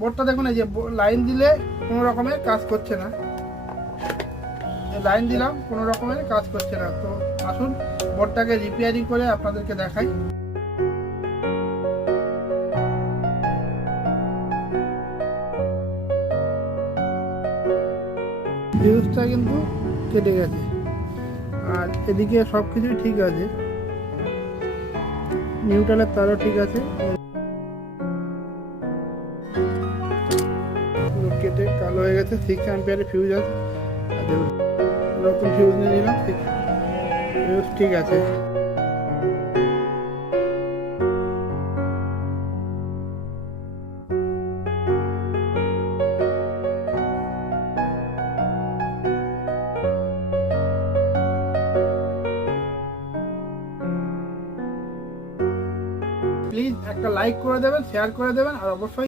বোর্ডটা দেখুন, এই যে লাইন দিলে কোনো রকমের কাজ করছে না, লাইন দিলাম কোনো রকমের কাজ করছে না। তো আসুন বোর্ডটাকে রিপেয়ারিং করে আপনাদেরকে দেখাই। ফিউজটা কিন্তু কেটে গেছে, আর এদিকে সব কিছুই ঠিক আছে, নিউট্রালের তারও ঠিক আছে, পুরো কেটে কালো হয়ে গেছে। 6 অ্যাম্পিয়ারের ফিউজ আছে, আর দেখুন নতুন ফিউজ নিয়ে নিলাম, ফিউজ ঠিক আছে। প্লিজ একটা লাইক করে দেবেন, শেয়ার করে দেবেন, আর অবশ্যই